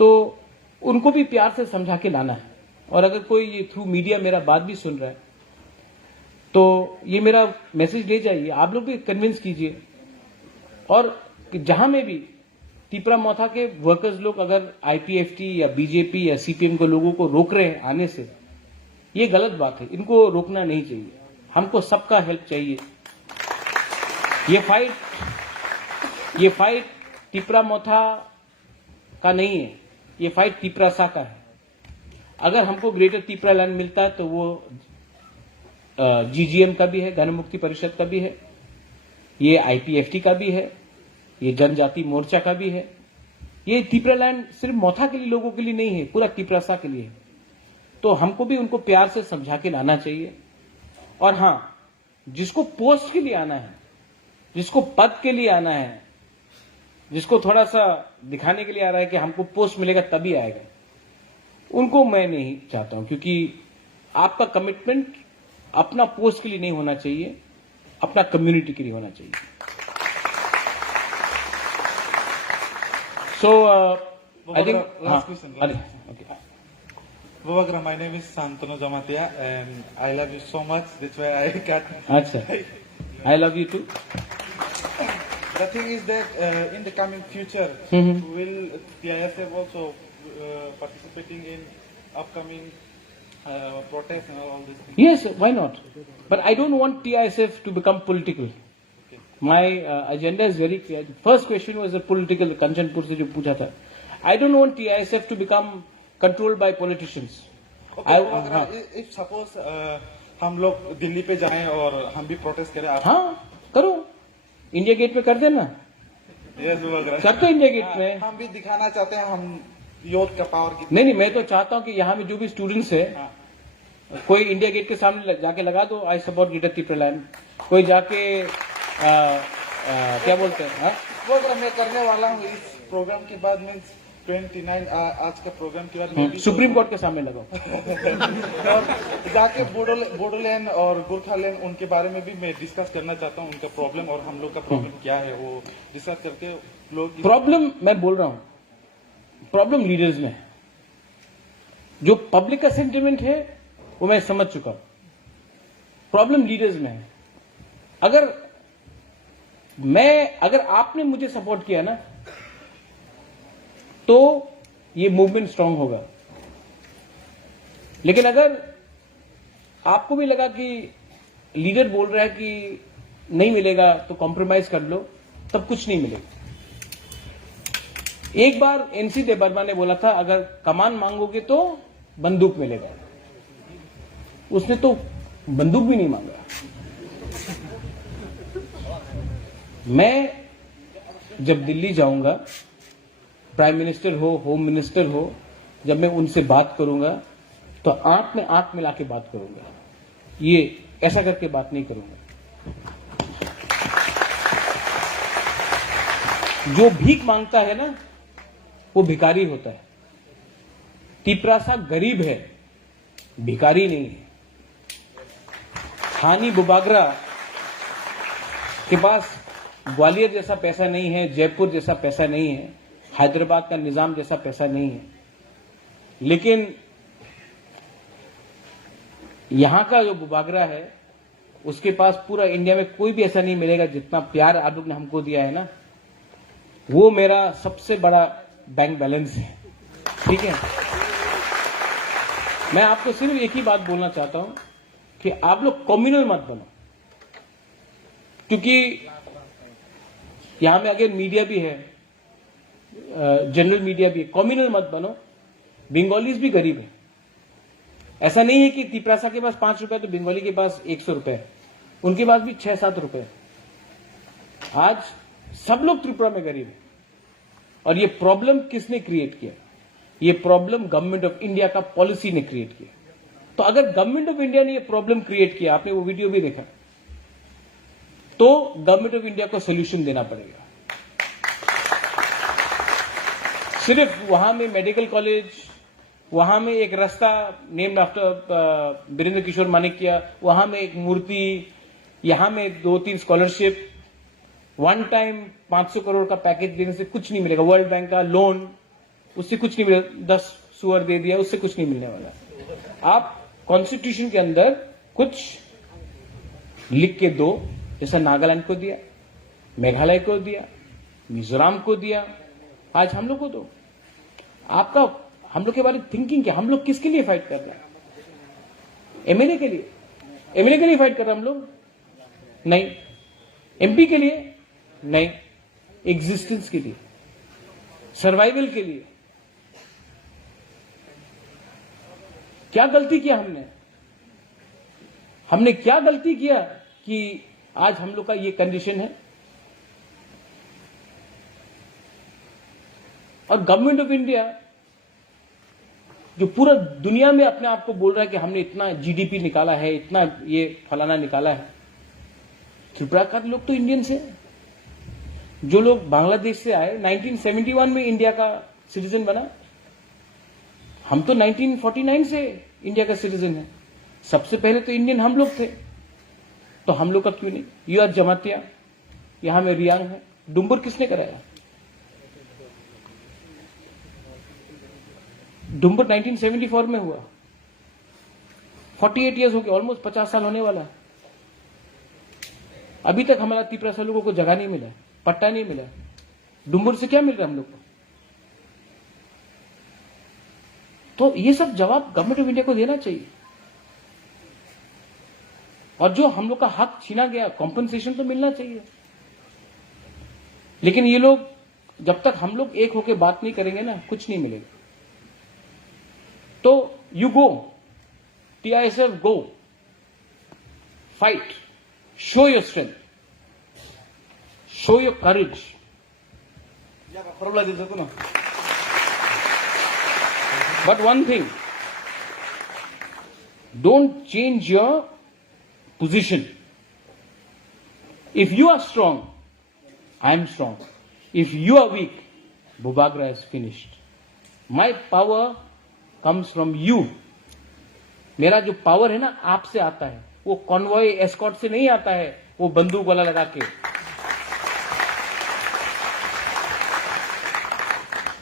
तो उनको भी प्यार से समझा के लाना है। और अगर कोई ये थ्रू मीडिया मेरा बात भी सुन रहा है, तो ये मेरा मैसेज ले जाइए, आप लोग भी कन्विंस कीजिए। और जहां में भी तिपरा मोथा के वर्कर्स लोग अगर आईपीएफटी या बीजेपी या सीपीएम के लोगों को रोक रहे हैं आने से, ये गलत बात है, इनको रोकना नहीं चाहिए। हमको सबका हेल्प चाहिए। ये फाइट तिपरा मोथा का नहीं है, ये फाइट तिपरासा का है। अगर हमको ग्रेटर तिपरा लैंड मिलता है तो वो जीजीएम का भी है, गण मुक्ति परिषद का भी है, ये आईपीएफटी का भी है, ये जनजाति मोर्चा का भी है। ये तिपरा लैंड सिर्फ मोथा के लिए लोगों के लिए नहीं है, पूरा तिपरासा के लिए है। तो हमको भी उनको प्यार से समझा के लाना चाहिए। और हां, जिसको पोस्ट के लिए आना है, जिसको पद के लिए आना है, जिसको थोड़ा सा दिखाने के लिए आ रहा है कि हमको पोस्ट मिलेगा तभी आएगा, उनको मैं नहीं चाहता हूं, क्योंकि आपका कमिटमेंट अपना पोस्ट के लिए नहीं होना चाहिए, अपना कम्युनिटी के लिए होना चाहिए। So, I think... Last question. Okay. Bubagra, my name is Santanu Jamatia and I love you so much. That's why I got... Achha. I love you too. The thing is that in the coming future, will TISF also participating in upcoming protests and all these things? Yes, why not? But I don't want TISF to become political. My agenda is very clear. The first question was a political, Kanchanpur se jo pucha tha. I don't want TISF to become controlled by politicians. Okay, if suppose हम लोग दिल्ली पे जाएं और हम भी protest करें, आप हाँ करो, इंडिया गेट पे कर देना। कर तो इंडिया गेट में हम भी दिखाना चाहते हैं हम यूथ का पावर कितना। नहीं, मैं तो चाहता हूँ कि यहाँ में जो भी स्टूडेंट्स है, कोई इंडिया गेट के सामने जाके लगा दो, I support greater Tipra land. कोई जाके क्या बोलते हैं, वो मैं करने वाला हूँ इस प्रोग्राम के बाद, मीन्स 29 आज का प्रोग्राम के बाद सुप्रीम कोर्ट के सामने लगाओ। और जाके बोडोलैंड और गोरखालैंड उनके बारे में भी मैं डिस्कस करना चाहता हूँ, उनका प्रॉब्लम और हम लोग का प्रॉब्लम क्या है, वो डिस्कस करके लोग। प्रॉब्लम मैं बोल रहा हूँ, प्रॉब्लम लीडर्स में है। जो पब्लिक का सेंटिमेंट है वो मैं समझ चुका हूं, प्रॉब्लम लीडर्स में है। अगर आपने मुझे सपोर्ट किया ना, तो ये मूवमेंट स्ट्रांग होगा। लेकिन अगर आपको भी लगा कि लीडर बोल रहा है कि नहीं मिलेगा तो कॉम्प्रोमाइज कर लो, तब कुछ नहीं मिलेगा। एक बार एनसी देबर्मा ने बोला था, अगर कमान मांगोगे तो बंदूक मिलेगा। उसने तो बंदूक भी नहीं मांगा। मैं जब दिल्ली जाऊंगा, प्राइम मिनिस्टर हो, होम मिनिस्टर हो, जब मैं उनसे बात करूंगा तो आंख में आंख मिला के बात करूंगा, ये ऐसा करके बात नहीं करूंगा। जो भीख मांगता है ना, वो भिखारी होता है। तिपरासा गरीब है, भिखारी नहीं है। हानी बुबागरा के पास ग्वालियर जैसा पैसा नहीं है, जयपुर जैसा पैसा नहीं है, हैदराबाद का निजाम जैसा पैसा नहीं है, लेकिन यहां का जो बुबागरा है, उसके पास पूरा इंडिया में कोई भी ऐसा नहीं मिलेगा जितना प्यार आप लोग ने हमको दिया है ना, वो मेरा सबसे बड़ा बैंक बैलेंस है। ठीक है, मैं आपको सिर्फ एक ही बात बोलना चाहता हूं कि आप लोग कम्युनल मत बनो, क्योंकि यहां में अगर मीडिया भी है, जनरल मीडिया भी है, कम्युनल मत बनो। बंगालीज भी गरीब है। ऐसा नहीं है कि तिपरासा के पास 5 रुपए तो बंगाली के पास 100 रुपए है, उनके पास भी 6-7 रुपए। आज सब लोग त्रिपुरा में गरीब है। और ये प्रॉब्लम किसने क्रिएट किया? ये प्रॉब्लम गवर्नमेंट ऑफ इंडिया का पॉलिसी ने क्रिएट किया। तो अगर गवर्नमेंट ऑफ इंडिया ने ये प्रॉब्लम क्रिएट किया, आपने वो वीडियो भी देखा, तो गवर्नमेंट ऑफ इंडिया को सोल्यूशन देना पड़ेगा। सिर्फ वहां में मेडिकल कॉलेज, वहां में एक रास्ता नेम्ड आफ्टर वीरेंद्र किशोर मानिकिया, वहां में एक मूर्ति, यहां में 2-3 स्कॉलरशिप, वन टाइम 500 करोड़ का पैकेज देने से कुछ नहीं मिलेगा। वर्ल्ड बैंक का लोन, उससे कुछ नहीं मिलेगा। 10 सुअर दे दिया, उससे कुछ नहीं मिलने वाला। आप कॉन्स्टिट्यूशन के अंदर कुछ लिख के दो, जैसा नागालैंड को दिया, मेघालय को दिया, मिजोरम को दिया, आज हम लोग को दो। आपका हम लोग के बारे में थिंकिंग क्या? हम लोग किसके लिए फाइट कर रहे हैं? एमएलए के लिए? एमएलए के लिए फाइट कर रहे हैं हम लोग? नहीं। एमपी के लिए? नहीं। एग्जिस्टेंस के लिए, सर्वाइवल के लिए। क्या गलती किया हमने? हमने क्या गलती किया कि आज हम लोग का ये कंडीशन है? और गवर्नमेंट ऑफ इंडिया जो पूरा दुनिया में अपने आप को बोल रहा है कि हमने इतना जीडीपी निकाला है, इतना ये फलाना निकाला है, त्रिपुरा का लोग तो इंडियंस है। जो लोग बांग्लादेश से आए, 1971 में इंडिया का सिटीजन बना, हम तो 1949 से इंडिया का सिटीजन है। सबसे पहले तो इंडियन हम लोग थे, तो हम लोग का क्यों नहीं? यू आर जमातिया, यहां में रियांग है। डुम्बर किसने कराया? डुम्बर 1974 में हुआ, 48 ईयर्स हो गए, ऑलमोस्ट 50 साल होने वाला है। अभी तक हमारा तिपरासा लोगों को जगह नहीं मिला, पट्टा नहीं मिला। डुम्बर से क्या मिल रहा है हम लोग को? तो ये सब जवाब गवर्नमेंट ऑफ इंडिया को देना चाहिए। और जो हम लोग का हक छीना गया, कॉम्पनसेशन तो मिलना चाहिए। लेकिन ये लोग, जब तक हम लोग एक होकर बात नहीं करेंगे ना, कुछ नहीं मिलेगा। तो you go, TISF go, fight, show your strength, show your courage. But one thing, don't change your position. If you are strong, I am strong. If you are weak, Bubagra is finished. My power comes from you. मेरा जो power है ना, आपसे आता है। वो convoy escort से नहीं आता है, वो बंदूक वाला लगा के।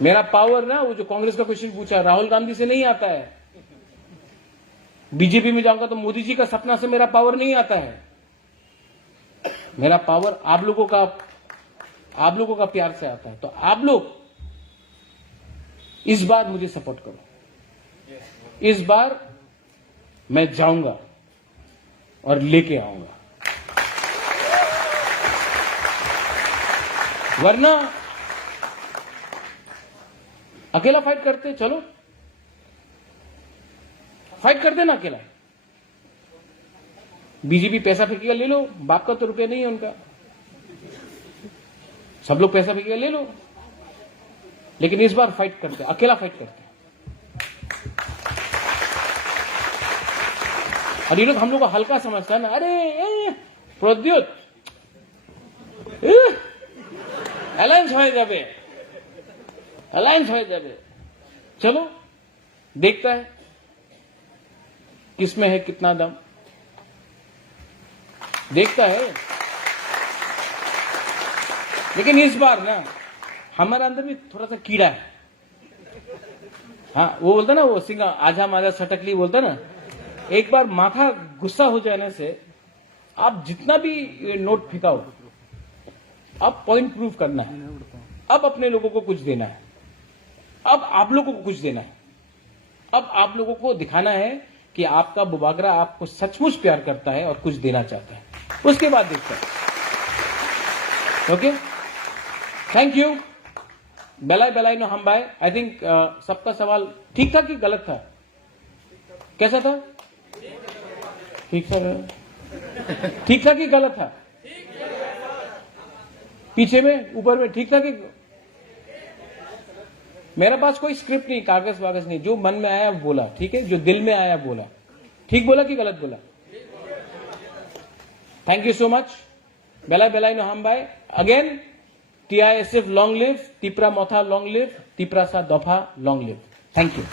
मेरा पावर ना, वो जो कांग्रेस का क्वेश्चन पूछा, राहुल गांधी से नहीं आता है। बीजेपी में जाऊंगा तो मोदी जी का सपना से मेरा पावर नहीं आता है। मेरा पावर आप लोगों का प्यार से आता है। तो आप लोग इस बार मुझे सपोर्ट करो। इस बार मैं जाऊंगा और लेके आऊंगा, वरना अकेला फाइट करते। चलो फाइट करते ना अकेला। बीजेपी पैसा फेंकेगा, ले लो, बाप का तो रुपया नहीं है उनका। सब लोग पैसा फेंकेगा, ले लो। लेकिन इस बार फाइट करते, अकेला फाइट करते। और ये लोग हम लोग को हल्का समझता है ना, अरे प्रद्युत अलायंस हो जाए, अलायंस हो जाए। चलो देखता है किसमें है कितना दम, देखता है। लेकिन इस बार ना हमारे अंदर भी थोड़ा सा कीड़ा है। हाँ, वो बोलता ना, वो सिंगा आजा माजा सटकली बोलता ना। एक बार माथा गुस्सा हो जाने से आप जितना भी नोट फेंकाओ, अब पॉइंट प्रूव करना है। अब अपने लोगों को कुछ देना है, अब आप लोगों को कुछ देना है। अब आप लोगों को दिखाना है कि आपका बुबागरा आपको सचमुच प्यार करता है और कुछ देना चाहता है। उसके बाद देखते हैं। Okay, thank you. बेलाई नो हम बाय। आई थिंक सबका सवाल ठीक था कि गलत था? कैसा था? ठीक था। ठीक था कि गलत था? पीछे में, ऊपर में ठीक था कि? मेरे पास कोई स्क्रिप्ट नहीं, कागज वागज नहीं। जो मन में आया बोला, ठीक है? जो दिल में आया बोला। ठीक बोला कि गलत बोला? Thank you so much. बेलाई नो हम बाय। Again, TISF long live, Tipra Motha long live, Tiprasa Dopha long live. Thank you.